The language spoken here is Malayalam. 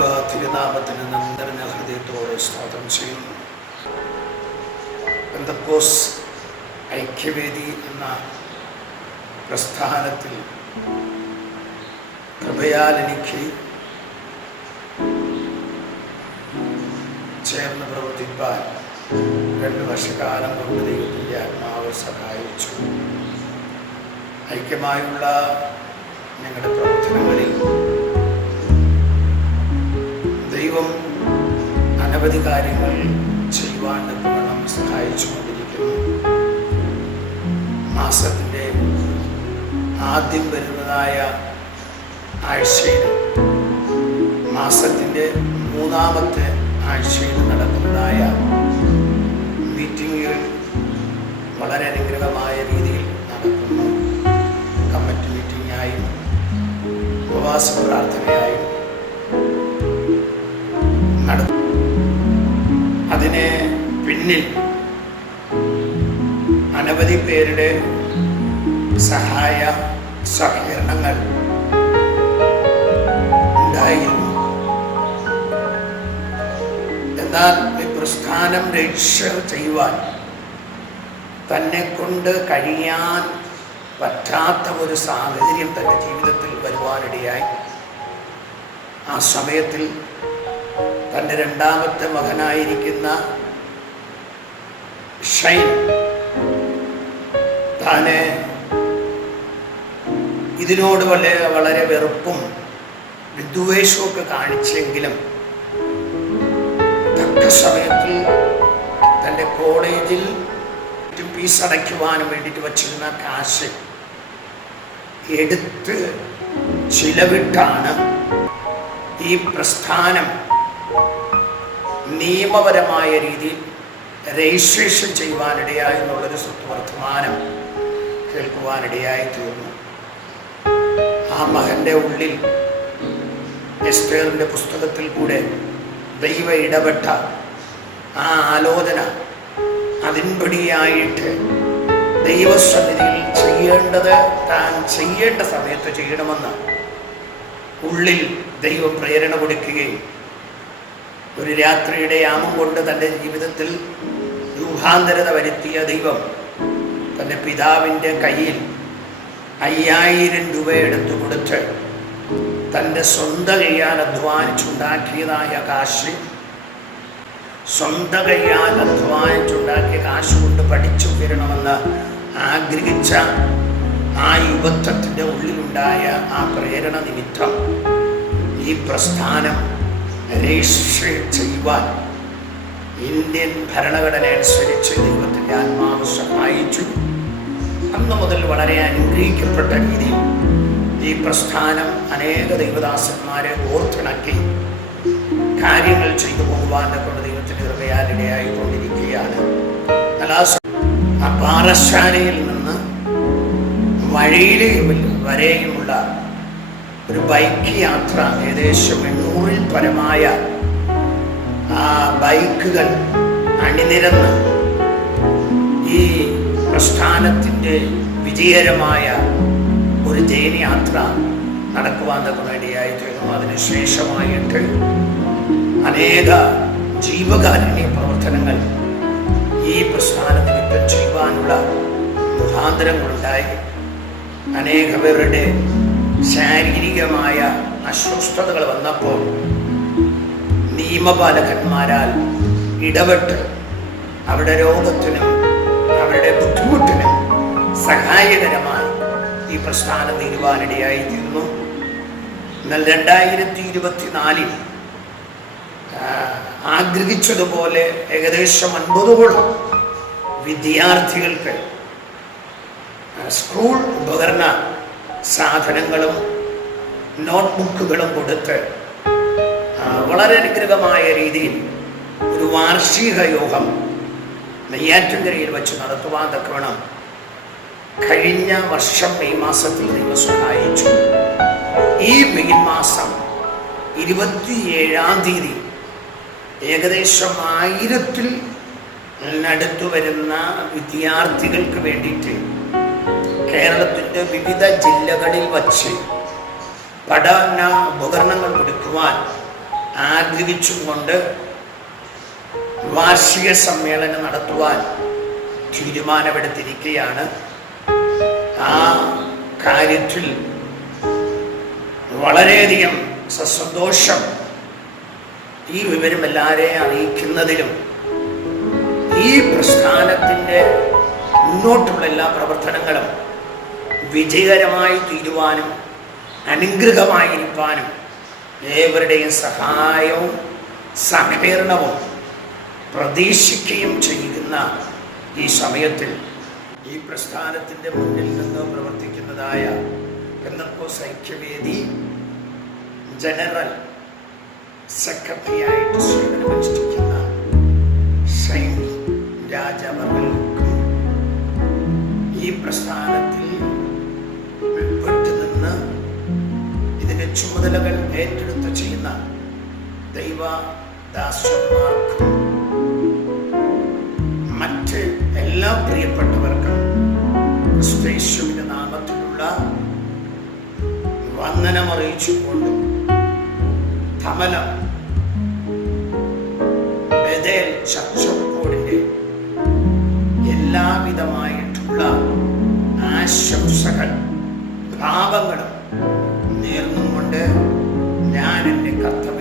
ദൈവ തിരുനാമത്തിന് നിറഞ്ഞ ഹൃദയത്തോടെ സ്തോത്രം ചെയ്യുന്നു. പെന്തക്കോസ് ഐക്യവേദി എന്ന പ്രസ്ഥാനത്തിൽ കൃപയാൽ എനിക്ക് ചേർന്ന് പ്രവർത്തിപ്പാൻ 2 വർഷക്കാലം കൊണ്ട് ദൈവത്തിൻ്റെ ആത്മാവ് സഹായിച്ചു. ഐക്യമായുള്ള ഞങ്ങളുടെ പ്രവർത്തനങ്ങളിൽ ദൈവം അനവധി കാര്യങ്ങൾ ചെയ്യുവാൻ വേണം സഹായിച്ചുകൊണ്ടിരിക്കുന്നു. മാസത്തിൻ്റെ ആദ്യം വരുന്നതായ ആഴ്ചയിലും മാസത്തിൻ്റെ 3-ാമത്തെ ആഴ്ചയിൽ നടക്കുന്നതായ മീറ്റിങ്ങുകൾ വളരെ അനുഗ്രഹമായ രീതിയിൽ നടക്കുന്നു. കമ്മിറ്റി മീറ്റിംഗായും ഉപവാസ പ്രാർത്ഥനയായും നടത്തും. അതിന് പിന്നിൽ അനവധി പേരുടെ സഹായ സഹകരണങ്ങൾ ഉണ്ടായിരുന്നു. എന്നാൽ ഈ പ്രസ്ഥാനം രജിസ്റ്റർ ചെയ്യുവാൻ തന്നെ കൊണ്ട് കഴിയാൻ പറ്റാത്ത ഒരു സാഹചര്യം തൻ്റെ ജീവിതത്തിൽ വരുവാനിടയായി. ആ സമയത്തിൽ തൻ്റെ 2-ാമത്തെ മകനായിരിക്കുന്ന ഷൈൻ താനെ ഇതിനോട് വളരെ വെറുപ്പും വിദ്വേഷവും കാണിച്ചെങ്കിലും തക്ക സമയത്തിൽ തൻ്റെ കോളേജിൽ ഫീസ് അടയ്ക്കുവാനും വേണ്ടിയിട്ട് വച്ചിരുന്ന കാശ് എടുത്ത് ചിലവിട്ടാണ് ഈ പ്രസ്ഥാനം നിയമപരമായ രീതിയിൽ രജിസ്ട്രേഷൻ ചെയ്യുവാനിടയായി എന്നുള്ളൊരു വർത്തമാനം കേൾക്കുവാനിടയായി തീർന്നു. ആ മകൻ്റെ ഉള്ളിൽ എസ്തേറിൻ്റെ പുസ്തകത്തിൽ കൂടെ ദൈവം ഇടപെട്ട ആ ആലോചന അതിൻപടിയായിട്ട് ദൈവസന്നിധിയിൽ ചെയ്യേണ്ടത് താൻ ചെയ്യേണ്ട സമയത്ത് ചെയ്യണമെന്ന് ഉള്ളിൽ ദൈവം പ്രേരണ കൊടുക്കുകയും ഒരു രാത്രിയുടെ യാമം കൊണ്ട് തൻ്റെ ജീവിതത്തിൽ രൂപാന്തരത വരുത്തിയ ദൈവം തൻ്റെ പിതാവിൻ്റെ കയ്യിൽ 5000 രൂപ എടുത്തു കൊടുത്ത് തൻ്റെ സ്വന്തം കയ്യാൽ അധ്വാനിച്ചുണ്ടാക്കിയതായ കാശ് കൊണ്ട് പഠിച്ചു വരണമെന്ന് ആഗ്രഹിച്ച ആ യുവത്വത്തിൻ്റെ ഉള്ളിലുണ്ടായ ആ പ്രേരണ നിമിത്തം ഈ പ്രസ്ഥാനം രജിസ്റ്റർ ചെയ്യുവാൻ ഇന്ത്യൻ ഭരണഘടന അനുസരിച്ച് ദൈവത്തിൻ്റെ ആത്മാവ് സഹായിച്ചു. അന്ന് മുതൽ വളരെ അനുഗ്രഹിക്കപ്പെട്ട രീതിയിൽ ഈ പ്രസ്ഥാനം അനേക ദൈവദാസന്മാരെ ഓർത്തിണക്കി കാര്യങ്ങൾ ചെയ്തു പോകുവാനെ കൊണ്ട് ദൈവത്തിൻ്റെ കൃപയാലിടയായിക്കൊണ്ടിരിക്കുകയാണ്. ആ പാറശാലയിൽ നിന്ന് വഴിയിൽ വരെയുമുള്ള ഒരു ബൈക്ക് യാത്ര, ഏകദേശം 800-ൽ പരമായ ആ ബൈക്കുകൾ അണിനിരന്ന് ഈ പ്രസ്ഥാനത്തിൻ്റെ വിജയകരമായ ഒരു ജൈനയാത്ര നടക്കുവാൻ വേണ്ടിയായി തീർന്നു. അതിനുശേഷമായിട്ട് അനേക ജീവകാരുണ്യ പ്രവർത്തനങ്ങൾ ഈ പ്രസ്ഥാന നിമിത്തം ചെയ്യുവാനുള്ള മുഖാന്തരങ്ങളുണ്ടായി. അനേക പേരുടെ ശാരീരികമായ അസ്വസ്ഥതകൾ വന്നപ്പോൾ നിയമപാലകന്മാരാൽ ഇടപെട്ട് അവരുടെ രോഗത്തിനും അവരുടെ ബുദ്ധിമുട്ടിനും സഹായകരമായി ഈ പ്രസ്ഥാനം തീരുവാനിടയായി തീർന്നു. എന്നാൽ 2024-ൽ ആഗ്രഹിച്ചതുപോലെ ഏകദേശം 50ഓളം വിദ്യാർത്ഥികൾക്ക് സ്കൂൾ ഉപകരണ സാധനങ്ങളും നോട്ട്ബുക്കുകളും കൊടുത്ത് വളരെ അനുഗ്രഹമായ രീതിയിൽ ഒരു വാർഷിക യോഗം നെയ്യാറ്റിൻകരയിൽ വെച്ച് നടത്തുവാൻ തക്കവണ്ണം കഴിഞ്ഞ വർഷം മെയ് മാസത്തിൽ ദൈവം സഹായിച്ചു. ഈ മെയ് മാസം 27-ാം തീയതി ഏകദേശം 1000-ൽ അടുത്തു വരുന്ന വിദ്യാർത്ഥികൾക്ക് വേണ്ടിയിട്ട് കേരളത്തിൻ്റെ വിവിധ ജില്ലകളിൽ വച്ച് പഠന ഉപകരണങ്ങൾ കൊടുക്കുവാൻ ആഗ്രഹിച്ചും കൊണ്ട് വാർഷിക സമ്മേളനം നടത്തുവാൻ തീരുമാനമെടുത്തിരിക്കുകയാണ്. ആ കാര്യത്തിൽ വളരെയധികം സന്തോഷം. ഈ വിവരം എല്ലാവരെയും അറിയിക്കുന്നതിലും ഈ പ്രസ്ഥാനത്തിൻ്റെ മുന്നോട്ടുള്ള എല്ലാ പ്രവർത്തനങ്ങളും വിജയകരമായി തീരുവാനും അനുഗ്രഹമായിരിക്കാനും ഏവരുടെയും സഹായവും സഹകരണവും പ്രതീക്ഷിക്കുകയും ചെയ്യുന്ന ഈ സമയത്തിൽ ഈ പ്രസ്ഥാനത്തിൻ്റെ മുന്നിൽ നിന്ന് പ്രവർത്തിക്കുന്നതായ പെന്തക്കോസ്ത് ഐക്യവേദി ജനറൽ സെക്രട്ടറിയായിട്ട് സേവനമനുഷ്ഠിക്കുന്ന ഷൈൻ രാജവർമ്മക്കും ഈ പ്രസ്ഥാനത്തിൽ വിട്ടുനിന്ന് ഇതിൻ്റെ ചുമതലകൾ ഏറ്റെടുത്ത് ചെയ്യുന്ന ദൈവദാസന്മാർക്കും മറ്റ് എല്ലാ പ്രിയപ്പെട്ടവർക്കും ക്രിസ്തുയേശുവിന്റെ നാമത്തിലുള്ള വന്ദനമറിയിച്ചുകൊണ്ടും കമലം ബഥേൽ ചർച്ച് ഓഫ് ഗോഡിന്റെ എല്ലാവിധമായിട്ടുള്ള ആശംസകൾ ഭാവങ്ങളും നേർന്നുകൊണ്ട് ഞാൻ എൻ്റെ കർത്തവ്യം